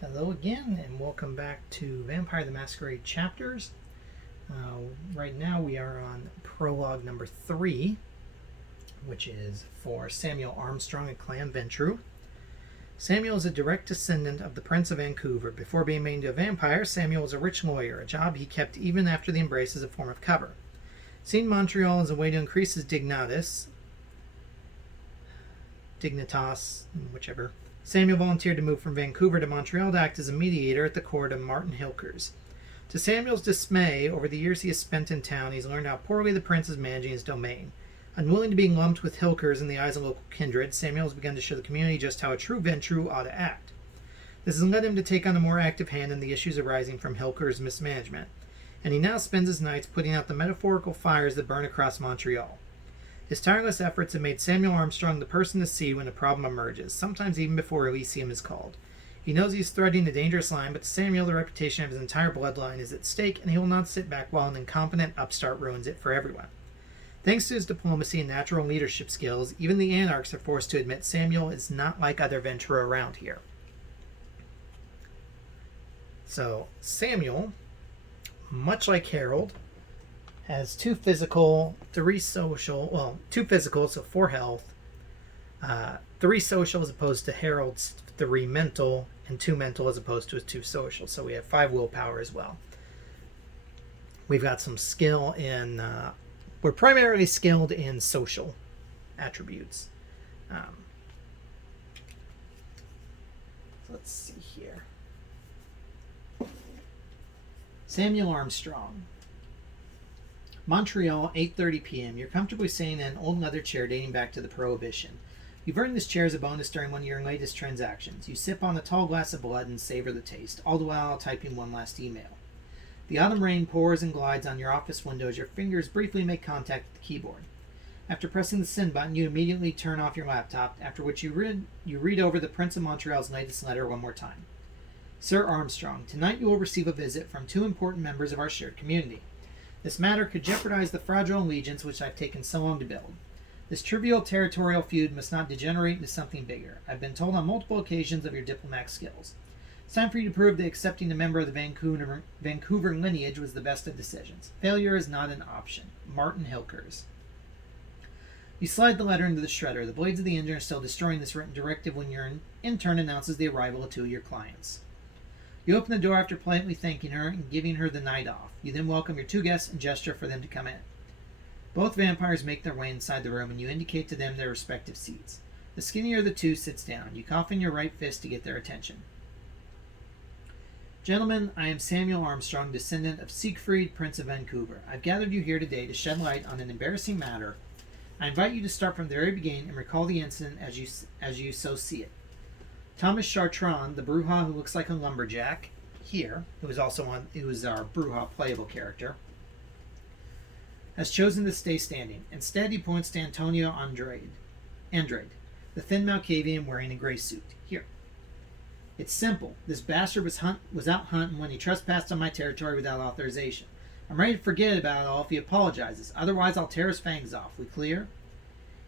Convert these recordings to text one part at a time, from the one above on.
Hello again, and welcome back to Vampire the Masquerade Chapters. Right now we are on Prologue number 3, which is for Samuel Armstrong and Clan Ventrue. Samuel is a direct descendant of the Prince of Vancouver. Before being made into a vampire, Samuel was a rich lawyer, a job he kept even after the embrace as a form of cover. Seeing Montreal as a way to increase his dignitas, whichever, Samuel volunteered to move from Vancouver to Montreal to act as a mediator at the court of Martin Hilkers. To Samuel's dismay, over the years he has spent in town, he's learned how poorly the prince is managing his domain. Unwilling to be lumped with Hilkers in the eyes of local kindred, Samuel has begun to show the community just how a true Ventrue ought to act. This has led him to take on a more active hand in the issues arising from Hilkers' mismanagement, and he now spends his nights putting out the metaphorical fires that burn across Montreal. His tireless efforts have made Samuel Armstrong the person to see when a problem emerges, sometimes even before Elysium is called. He knows he's threading a dangerous line, but to Samuel, the reputation of his entire bloodline is at stake, and he will not sit back while an incompetent upstart ruins it for everyone. Thanks to his diplomacy and natural leadership skills, even the Anarchs are forced to admit Samuel is not like other Ventrue around here. So, Samuel, much like Harold, has 2 physical, 3 social, 2 physical, so 4 health, 3 social as opposed to Harold's 3 mental, and 2 mental as opposed to his 2 social. So we have 5 willpower as well. We've got some skill in, we're primarily skilled in social attributes. Let's see here. Samuel Armstrong. Montreal, 8:30 p.m. You're comfortably sitting in an old leather chair dating back to the Prohibition. You've earned this chair as a bonus during one of your latest transactions. You sip on a tall glass of blood and savor the taste, all the while typing one last email. The autumn rain pours and glides on your office window as your fingers briefly make contact with the keyboard. After pressing the send button, you immediately turn off your laptop, after which you read over the Prince of Montreal's latest letter one more time. Sir Armstrong, tonight you will receive a visit from 2 important members of our shared community. This matter could jeopardize the fragile allegiance which I've taken so long to build. This trivial territorial feud must not degenerate into something bigger. I've been told on multiple occasions of your diplomatic skills. It's time for you to prove that accepting a member of the Vancouver lineage was the best of decisions. Failure is not an option. Martin Hilkers. You slide the letter into the shredder. The blades of the engine are still destroying this written directive when your intern announces the arrival of 2 of your clients. You open the door after politely thanking her and giving her the night off. You then welcome your 2 guests and gesture for them to come in. Both vampires make their way inside the room and you indicate to them their respective seats. The skinnier of the 2 sits down. You cough in your right fist to get their attention. Gentlemen, I am Samuel Armstrong, descendant of Siegfried, Prince of Vancouver. I've gathered you here today to shed light on an embarrassing matter. I invite you to start from the very beginning and recall the incident as you so see it. Thomas Chartrand, the Brujah who looks like a lumberjack, here, who is our Brujah playable character, has chosen to stay standing. Instead, he points to Antonio Andrade, the thin Malkavian wearing a gray suit. Here. It's simple. This bastard was out hunting when he trespassed on my territory without authorization. I'm ready to forget about it all if he apologizes. Otherwise, I'll tear his fangs off. We clear?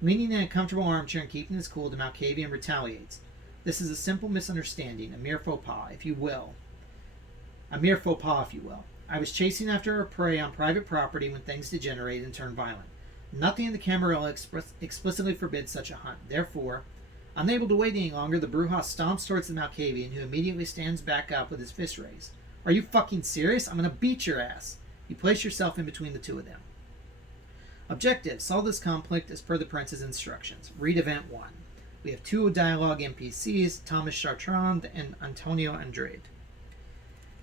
Leaning in a comfortable armchair and keeping his cool, the Malkavian retaliates. This is a simple misunderstanding, a mere faux pas, if you will. I was chasing after a prey on private property when things degenerated and turned violent. Nothing in the Camarilla explicitly forbids such a hunt. Therefore, unable to wait any longer, the Brujah stomps towards the Malkavian, who immediately stands back up with his fist raised. Are you fucking serious? I'm gonna beat your ass. You place yourself in between the 2 of them. Objective: solve this conflict as per the prince's instructions. Read event 1. We have 2 dialogue NPCs, Thomas Chartrand and Antonio Andrade.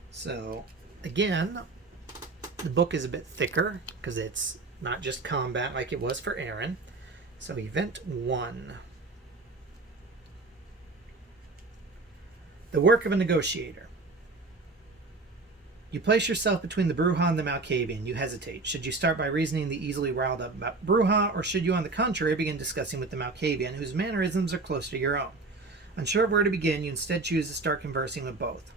So, again, the book is a bit thicker because it's not just combat like it was for Aaron. So, event 1. The work of a negotiator. You place yourself between the Brujah and the Malkavian. You hesitate. Should you start by reasoning the easily riled up about Brujah, or should you, on the contrary, begin discussing with the Malkavian, whose mannerisms are close to your own? Unsure of where to begin, you instead choose to start conversing with both.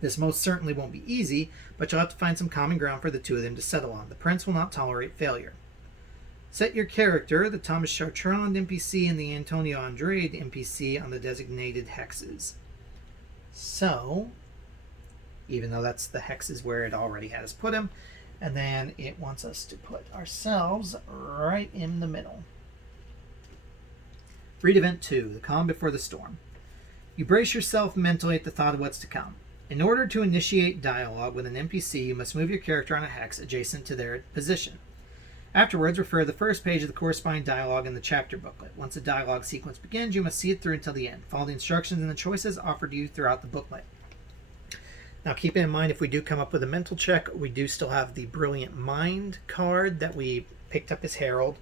This most certainly won't be easy, but you'll have to find some common ground for the 2 of them to settle on. The prince will not tolerate failure. Set your character, the Thomas Chartrand NPC and the Antonio Andrade NPC, on the designated hexes. So, even though that's the hex is where it already has put him, and then it wants us to put ourselves right in the middle. Read Event 2, The Calm Before the Storm. You brace yourself mentally at the thought of what's to come. In order to initiate dialogue with an NPC, you must move your character on a hex adjacent to their position. Afterwards, refer to the first page of the corresponding dialogue in the chapter booklet. Once the dialogue sequence begins, you must see it through until the end. Follow the instructions and the choices offered to you throughout the booklet. Now, keep in mind, if we do come up with a mental check, we do still have the Brilliant Mind card that we picked up as Herald.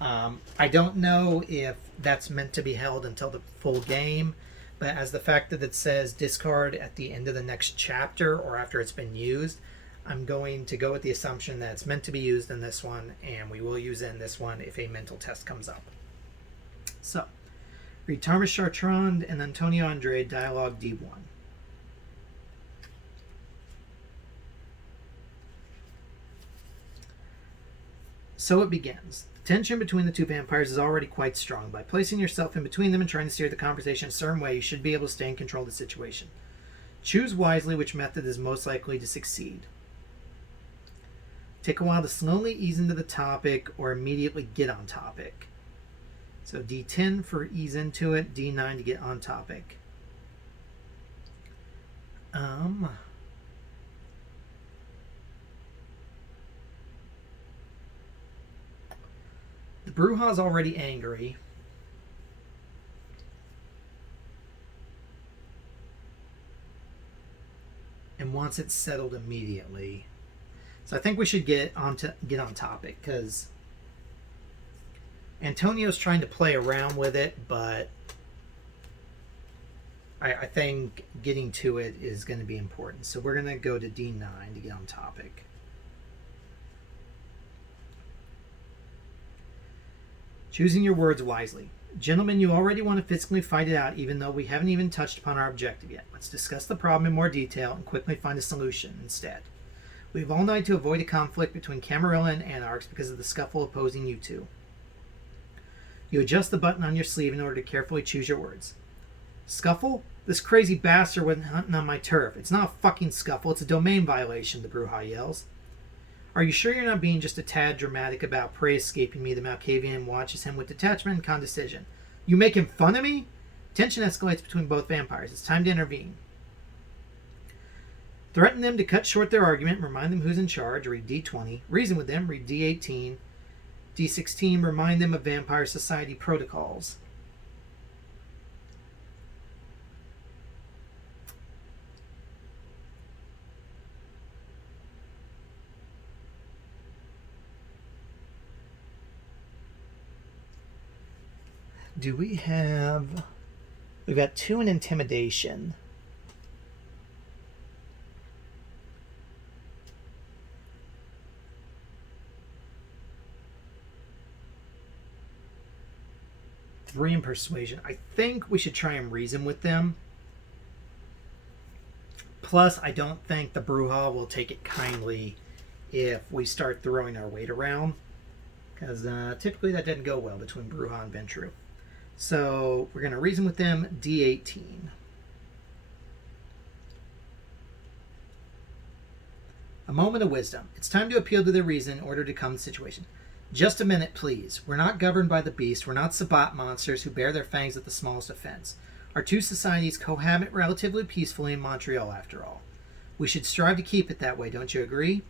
I don't know if that's meant to be held until the full game, but as the fact that it says discard at the end of the next chapter or after it's been used, I'm going to go with the assumption that it's meant to be used in this one, and we will use it in this one if a mental test comes up. So, read Thomas Chartrand and Antonio Andre, Dialogue D1. So it begins. The tension between the two vampires is already quite strong. By placing yourself in between them and trying to steer the conversation a certain way, you should be able to stay in control of the situation. Choose wisely which method is most likely to succeed. Take a while to slowly ease into the topic or immediately get on topic. So D10 for ease into it, D9 to get on topic. The Brujah's already angry. And wants it settled immediately. So I think we should get on topic, because Antonio's trying to play around with it, but I think getting to it is going to be important. So we're going to go to D9 to get on topic. Choosing your words wisely. Gentlemen, you already want to physically fight it out, even though we haven't even touched upon our objective yet. Let's discuss the problem in more detail and quickly find a solution instead. We have all night to avoid a conflict between Camarilla and Anarchs because of the scuffle opposing you two. You adjust the button on your sleeve in order to carefully choose your words. Scuffle? This crazy bastard went hunting on my turf. It's not a fucking scuffle, it's a domain violation, the Brujah yells. Are you sure you're not being just a tad dramatic about prey escaping me? The Malkavian watches him with detachment and condescension. You making fun of me? Tension escalates between both vampires. It's time to intervene. Threaten them to cut short their argument, remind them who's in charge, read D20. Reason with them, read D18. D16, remind them of Vampire Society protocols. Do we have... We've got 2 in intimidation. Three in persuasion. I think we should try and reason with them. Plus, I don't think the Brujah will take it kindly if we start throwing our weight around, because typically that doesn't go well between Brujah and Ventrue. So we're going to reason with them. D18. A moment of wisdom. It's time to appeal to their reason in order to calm the situation. Just a minute, please. We're not governed by the beast. We're not Sabbat monsters who bare their fangs at the smallest offense. Our two societies cohabit relatively peacefully in Montreal, after all. We should strive to keep it that way, don't you agree?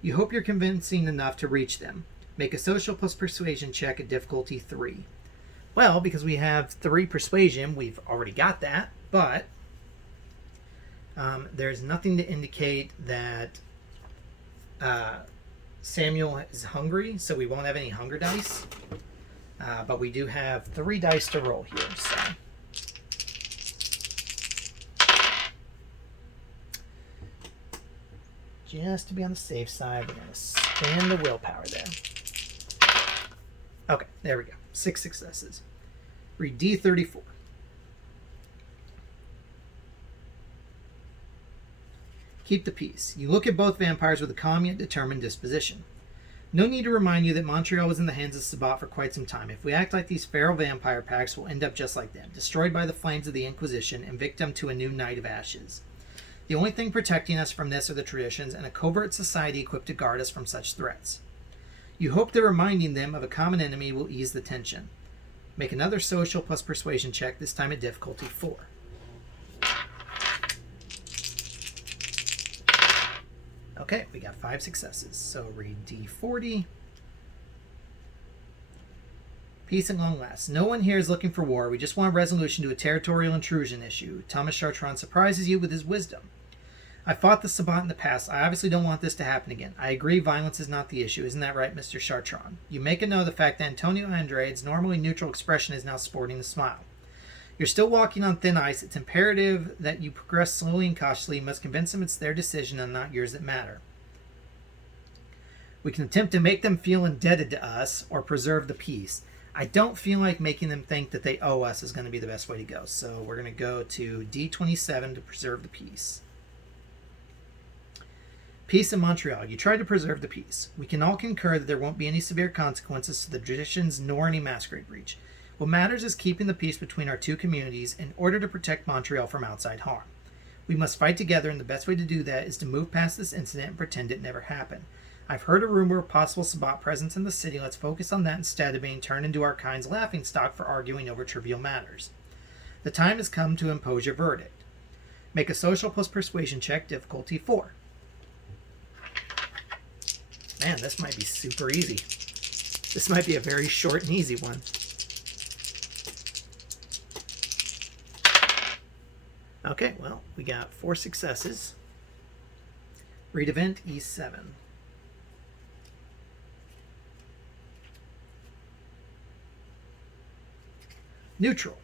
You hope you're convincing enough to reach them. Make a social plus persuasion check at difficulty 3. Well, because we have 3 persuasion, we've already got that, but there's nothing to indicate that Samuel is hungry, so we won't have any hunger dice. But we do have 3 dice to roll here, so... Just to be on the safe side, we're going to spend the willpower there. Okay, there we go. 6 successes. Read D34. Keep the peace. You look at both vampires with a calm yet determined disposition. No need to remind you that Montreal was in the hands of Sabbat for quite some time. If we act like these feral vampire packs, we'll end up just like them, destroyed by the flames of the Inquisition and victim to a new Night of Ashes. The only thing protecting us from this are the traditions and a covert society equipped to guard us from such threats. You hope that reminding them of a common enemy will ease the tension. Make another social plus persuasion check, this time at difficulty 4. Okay, we got 5 successes. So read D40. Peace at long last. No one here is looking for war. We just want resolution to a territorial intrusion issue. Thomas Chartrand surprises you with his wisdom. I fought the Sabbat in the past. I obviously don't want this to happen again. I agree violence is not the issue. Isn't that right, Mr. Chartrand? You make a note of the fact that Antonio Andrade's normally neutral expression is now sporting a smile. You're still walking on thin ice. It's imperative that you progress slowly and cautiously. You must convince them it's their decision and not yours that matter. We can attempt to make them feel indebted to us or preserve the peace. I don't feel like making them think that they owe us is going to be the best way to go. So we're going to go to D27 to preserve the peace. Peace in Montreal. You try to preserve the peace. We can all concur that there won't be any severe consequences to the traditions nor any masquerade breach. What matters is keeping the peace between our two communities in order to protect Montreal from outside harm. We must fight together, and the best way to do that is to move past this incident and pretend it never happened. I've heard a rumor of possible Sabbat presence in the city. Let's focus on that instead of being turned into our kind's laughingstock for arguing over trivial matters. The time has come to impose your verdict. Make a social plus persuasion check, difficulty 4. Man, this might be super easy. This might be a very short and easy one. Okay, well, we got 4 successes. Read event E7. Neutral.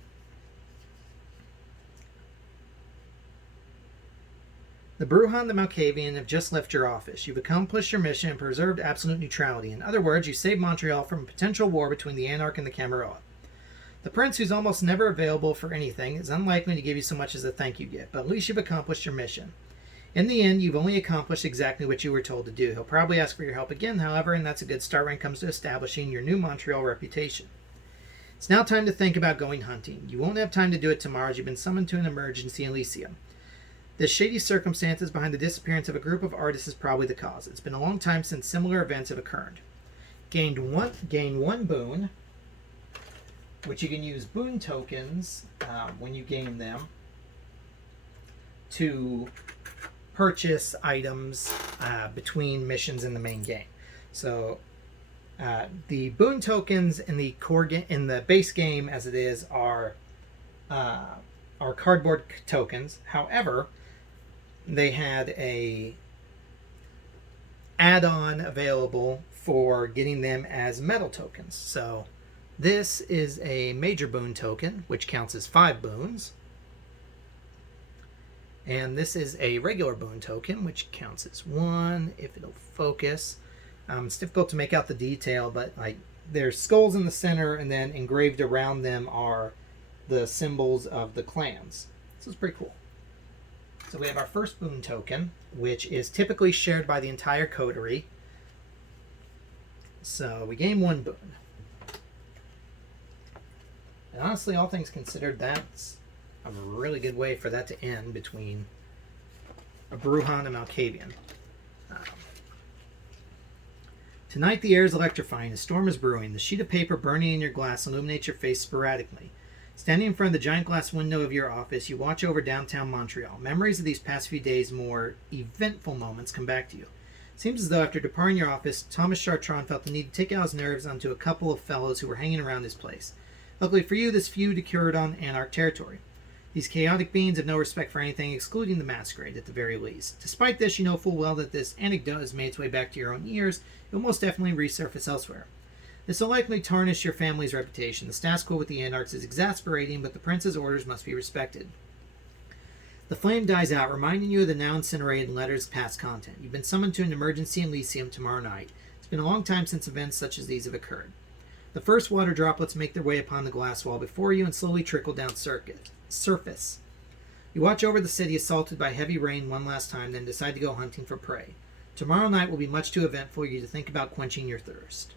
The Brujah and the Malkavian have just left your office. You've accomplished your mission and preserved absolute neutrality. In other words, you saved Montreal from a potential war between the Anarch and the Camarilla. The prince, who's almost never available for anything, is unlikely to give you so much as a thank you gift, but at least you've accomplished your mission. In the end, you've only accomplished exactly what you were told to do. He'll probably ask for your help again, however, and that's a good start when it comes to establishing your new Montreal reputation. It's now time to think about going hunting. You won't have time to do it tomorrow as you've been summoned to an emergency in Elysium. The shady circumstances behind the disappearance of a group of artists is probably the cause. It's been a long time since similar events have occurred. Gain one boon, which you can use boon tokens when you gain them to purchase items between missions in the main game. So the boon tokens in the in the base game, as it is, are cardboard tokens. However, they had a add-on available for getting them as metal tokens. So this is a major boon token, which counts as 5 boons. And this is a regular boon token, which counts as 1, if it'll focus. It's difficult to make out the detail, but like there's skulls in the center, and then engraved around them are the symbols of the clans. This is pretty cool. So we have our first boon token, which is typically shared by the entire coterie. So we gain 1 boon. And honestly, all things considered, that's a really good way for that to end between a Brujah and a Malkavian. Tonight the air is electrifying. A storm is brewing. The sheet of paper burning in your glass illuminates your face sporadically. Standing in front of the giant glass window of your office, you watch over downtown Montreal. Memories of these past few days' more eventful moments come back to you. It seems as though after departing your office, Thomas Chartrand felt the need to take out his nerves onto a couple of fellows who were hanging around his place. Luckily for you, this feud occurred on Anarch territory. These chaotic beings have no respect for anything, excluding the Masquerade at the very least. Despite this, you know full well that this anecdote has made its way back to your own ears. It will most definitely resurface elsewhere. This will likely tarnish your family's reputation. The status quo with the Anarchs is exasperating, but the prince's orders must be respected. The flame dies out, reminding you of the now incinerated letter's past content. You've been summoned to an emergency in Elysium tomorrow night. It's been a long time since events such as these have occurred. The first water droplets make their way upon the glass wall before you and slowly trickle down surface. You watch over the city assaulted by heavy rain one last time, then decide to go hunting for prey. Tomorrow night will be much too eventful for you to think about quenching your thirst.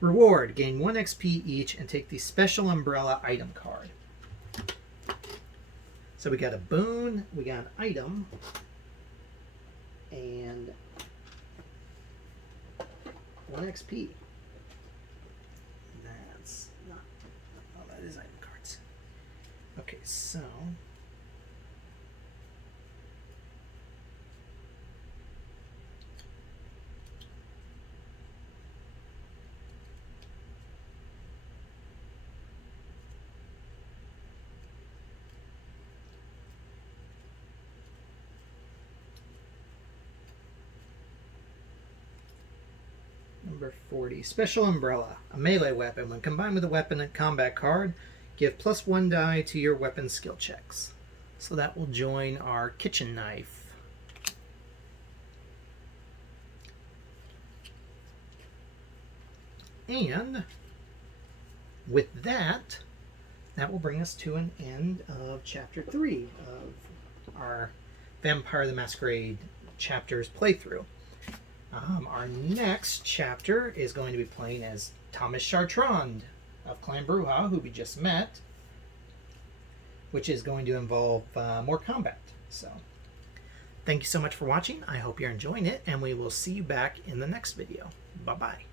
Reward: gain 1 XP each and take the Special Umbrella item card. So we got a boon, we got an item, and 1 XP. That's not... Oh, that is item cards. Okay, so... Number 40. Special Umbrella. A melee weapon. When combined with a weapon and combat card, give +1 die to your weapon skill checks. So that will join our kitchen knife. And with that, that will bring us to an end of Chapter 3 of our Vampire the Masquerade Chapters playthrough. Our next chapter is going to be playing as Thomas Chartrand of Clan Brujah, who we just met, which is going to involve more combat. So, thank you so much for watching. I hope you're enjoying it, and we will see you back in the next video. Bye-bye.